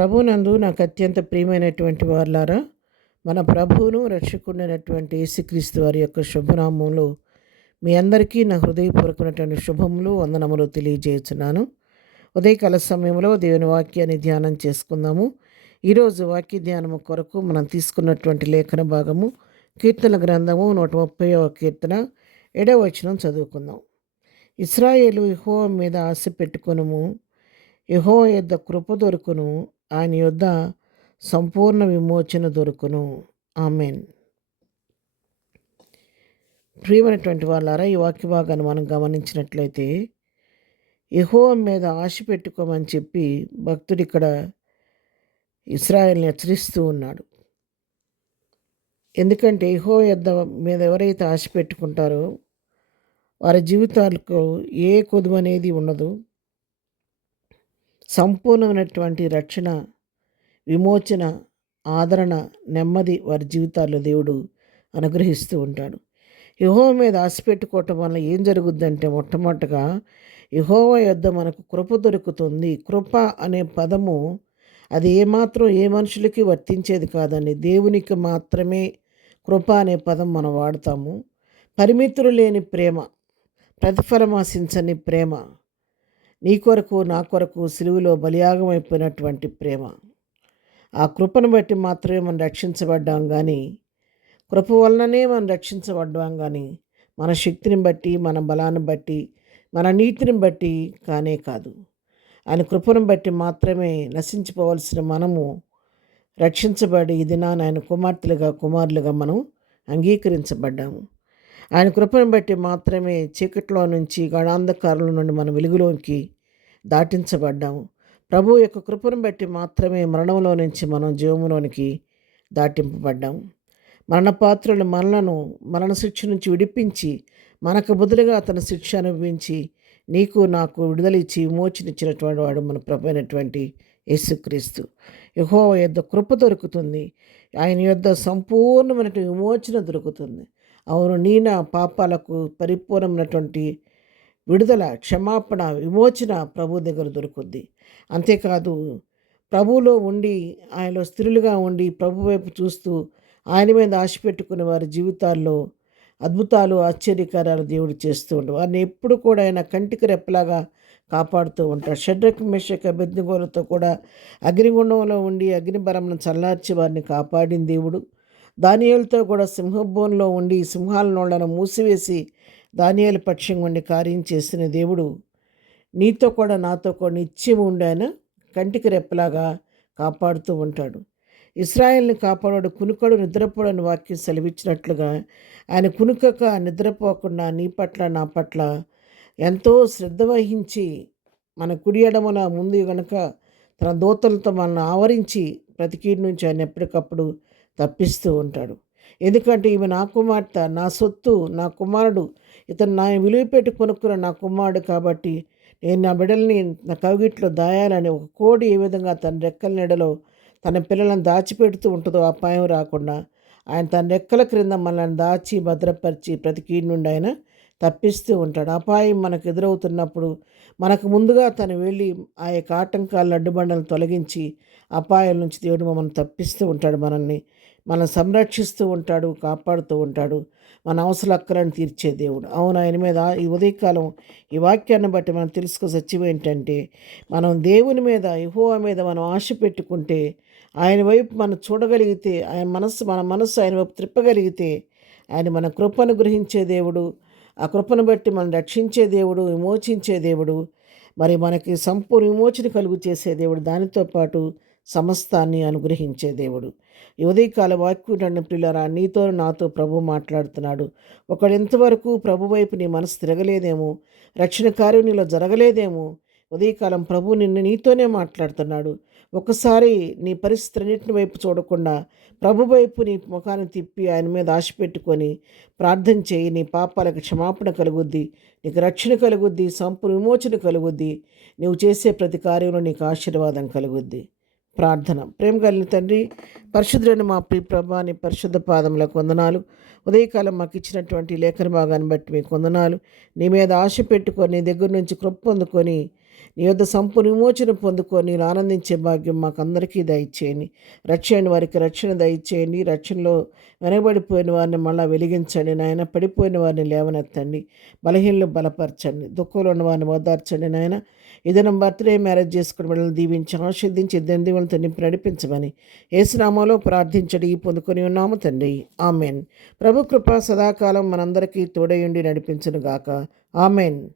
ప్రభునందు నాకు అత్యంత ప్రియమైనటువంటి వారులారా, మన ప్రభువును రక్షకుడైనటువంటి యేసుక్రీస్తు వారి యొక్క శుభనామంలో మీ అందరికీ నా హృదయపూర్వకమైనటువంటి శుభములు వందనములు తెలియజేస్తున్నాను. ఉదయకాల సమయంలో దేవుని వాక్యాన్ని ధ్యానం చేసుకుందాము. ఈరోజు వాక్య ధ్యానము కొరకు మనం తీసుకున్నటువంటి లేఖన భాగము కీర్తన గ్రంథము 130వ కీర్తన 7వ వచనం చదువుకుందాం. ఇశ్రాయేలు యెహోవా మీద ఆశ పెట్టుకొనుము, యెహోవా యొద్ద కృప దొరుకును, ఆయన యొద్ద సంపూర్ణ విమోచన దొరుకును. ఆమెన్. ప్రియమైనటువంటి వాళ్ళారా, ఈ వాక్య భాగాన్ని మనం గమనించినట్లయితే యెహోవా మీద ఆశ పెట్టుకోమని చెప్పి భక్తుడు ఇక్కడ ఇశ్రాయేల్ని హెచ్చరిస్తూ ఉన్నాడు. ఎందుకంటే యెహోవా యొద్ద మీద ఎవరైతే ఆశ పెట్టుకుంటారో వారి జీవితాలకు ఏ కొదువు అనేది ఉండదు. సంపూర్ణమైనటువంటి రక్షణ, విమోచన, ఆదరణ, నెమ్మది వారి జీవితాల్లో దేవుడు అనుగ్రహిస్తూ ఉంటాడు. యెహోవా మీద ఆశ పెట్టుకోవటం వల్ల ఏం జరుగుద్దంటే, మొట్టమొదటగా యెహోవా యొద్ద మనకు కృప దొరుకుతుంది. కృప అనే పదము అది ఏమాత్రం ఏ మనుషులకి వర్తించేది కాదండి. దేవునికి మాత్రమే కృప అనే పదం మనం వాడతాము. పరిమితులు లేని ప్రేమ, ప్రతిఫలం ఆశించని ప్రేమ, నీ కొరకు నా కొరకు సిలువలో బలియాగం అయిపోయినటువంటి ప్రేమ. ఆ కృపను బట్టి మాత్రమే మనం రక్షించబడ్డాం కానీ, కృప వలననే మనం రక్షించబడ్డాం కానీ మన శక్తిని బట్టి, మన బలాన్ని బట్టి, మన నీతిని బట్టి కానే కాదు. ఆయన కృపను బట్టి మాత్రమే నశించిపోవలసిన మనము రక్షించబడి ఈ దినాన ఆయన కుమారులుగా మనం అంగీకరించబడ్డాము. ఆయన కృపను బట్టి మాత్రమే చీకట్లో నుంచి, గాఢాంధకారంలో నుండి మన వెలుగులోకి దాటించబడ్డాము. ప్రభు యొక్క కృపను బట్టి మాత్రమే మరణంలో నుంచి మనం జీవములోనికి దాటింపబడ్డాము. మరణపాత్రులు మనలను మరణ శిక్ష నుంచి విడిపించి మనకు బదులుగా అతని శిక్ష అనుభవించి నీకు నాకు విడుదలిచ్చి విమోచనిచ్చినటువంటి వాడు మన ప్రభు అయినటువంటి యేసుక్రీస్తు. యెహోవా యొద్ద కృప దొరుకుతుంది, ఆయన యొద్ద సంపూర్ణమైన విమోచన దొరుకుతుంది. అవును, నీ నా పాపాలకు పరిపూర్ణమైనటువంటి విడుదల, క్షమాపణ, విమోచన ప్రభు దగ్గర దొరుకుద్ది. అంతేకాదు, ప్రభువులో ఉండి ఆయనలో స్థిరులుగా ఉండి ప్రభు వైపు చూస్తూ ఆయన మీద ఆశ పెట్టుకునే వారి జీవితాల్లో అద్భుతాలు, ఆశ్చర్యకార్యాలు దేవుడు చేస్తూ ఉంటాడు. వారిని ఎప్పుడు కూడా ఆయన కంటికి రెప్పలాగా కాపాడుతూ ఉంటాడు. షడ్రక్, మేషక్, అబేద్నెగోలతో కూడా అగ్నిగుండంలో ఉండి అగ్నిబరమును చల్లార్చి వారిని కాపాడిన దేవుడు. దానియేలుతో కూడా సింహబోన్లో ఉండి సింహాల నోళ్లను మూసివేసి దానియేలు పక్షంగా ఉండి కార్యం చేసిన దేవుడు నీతో కూడా నాతో కూడా నిత్యం ఉండి ఆయన కంటికి రెప్పలాగా కాపాడుతూ ఉంటాడు. ఇశ్రాయేల్ని కాపాడాడు, కునుకడు నిద్రపోడని వాక్యం సెలవిచ్చినట్లుగా ఆయన కునుకక నిద్రపోకుండా నీ పట్ల నా పట్ల ఎంతో శ్రద్ధ వహించి మన కుడి ఎడమన ముందు గనుక తన దూతలతో మనల్ని ఆవరించి ప్రతి కీడు నుంచి ఆయన ఎప్పటికప్పుడు తప్పిస్తూ ఉంటాడు. ఎందుకంటే ఈమె నా కుమార్తె, నా సొత్తు, నా కుమారుడు, ఇతను నా విలువ పెట్టి కొనుక్కున్న నా కుమారుడు కాబట్టి నేను నా బిడ్డల్ని నా కవిగిట్లో దాయాలని ఒక కోడి ఏ విధంగా తన రెక్కల నీడలో తన పిల్లలను దాచిపెడుతూ ఉంటుందో అపాయం రాకుండా ఆయన తన రెక్కల క్రింద మనల్ని దాచి భద్రపరిచి ప్రతి కీడు నుండి ఆయన తప్పిస్తూ ఉంటాడు. అపాయం మనకు ఎదురవుతున్నప్పుడు మనకు ముందుగా తను వెళ్ళి ఆ యొక్క ఆటంకాలను, అడ్డుబండలను తొలగించి అపాయాల నుంచి దేవుడు మమ్మల్ని తప్పిస్తూ ఉంటాడు. మనం సంరక్షిస్తూ ఉంటాడు, కాపాడుతూ ఉంటాడు. మన అవసర అక్కలను తీర్చే దేవుడు. అవును, ఆయన మీద ఈ ఉదయకాలం ఈ వాక్యాన్ని బట్టి మనం తెలుసుకో సత్యం ఏంటంటే, మనం దేవుని మీద, యెహోవా మీద మనం ఆశ పెట్టుకుంటే, ఆయన వైపు మనం చూడగలిగితే, మన మనస్సు ఆయన వైపు త్రిప్పగలిగితే ఆయన మన కృపను గ్రహించే దేవుడు. ఆ కృపను బట్టి మనం రక్షించే దేవుడు, విమోచించే దేవుడు, మరి మనకి సంపూర్ణ విమోచన కలుగు చేసే దేవుడు, దానితో పాటు సమస్తాన్ని అనుగ్రహించే దేవుడు. ఈ ఉదయకాల వాక్యం ప్రియులారా, నీతో నాతో ప్రభు మాట్లాడుతున్నాడు. ఒకడు ఎంతవరకు ప్రభు వైపు నీ మనసు తిరగలేదేమో, రక్షణ కార్యం నీలో జరగలేదేమో, ఉదయకాలం ప్రభు నీతోనే మాట్లాడుతున్నాడు. ఒకసారి నీ పరిస్థితులన్నింటిని వైపు చూడకుండా ప్రభు వైపు నీ ముఖాన్ని తిప్పి ఆయన మీద ఆశ పెట్టుకొని ప్రార్థన చేయి. నీ పాపాలకు క్షమాపణ కలుగుద్ది, నీకు రక్షణ కలుగుద్ది, సంపూర్ణ విమోచన కలుగుద్ది. నువ్వు చేసే ప్రతి కార్యంలో నీకు ఆశీర్వాదం కలుగుద్ది. ప్రార్థన. ప్రేమ కలిగిన తండ్రి, పరిశుద్ధుడైన మా ప్రియ ప్రభా, నీ పరిశుద్ధ పాదములకు వందనాలు. ఉదయకాలం మాకు ఇచ్చినటువంటి లేఖన భాగాన్ని బట్టి మీకు వందనాలు. నీ మీద ఆశ పెట్టుకొని నీ దగ్గర నుంచి కృప పొందుకొని నీ యొద్ద సంపూర్ణ విమోచన పొందుకొని నేను ఆనందించే భాగ్యం మాకందరికీ దయచేయండి. రక్షణ వారికి రక్షణ దయచేయండి. రక్షణలో వెనబడిపోయిన వారిని మళ్ళీ వెలిగించండి నాయన. పడిపోయిన వారిని లేవనెత్తండి. బలహీనలు బలపరచండి. దుఃఖంలో ఉన్న వారిని ఓదార్చండి నాయన. ఏదైనా బర్త్డే మ్యారేజ్ చేసుకుని వాళ్ళని దీవించి ఆశీర్దించి ఇద్దరు దీవులతో నింపి నడిపించమని యేసునామంలో ప్రార్థించడి పొందుకొని ఉన్నాము తండ్రి. ఆమెన్. ప్రభు కృప సదాకాలం మనందరికీ తోడయుండి నడిపించును గాక. ఆమెన్.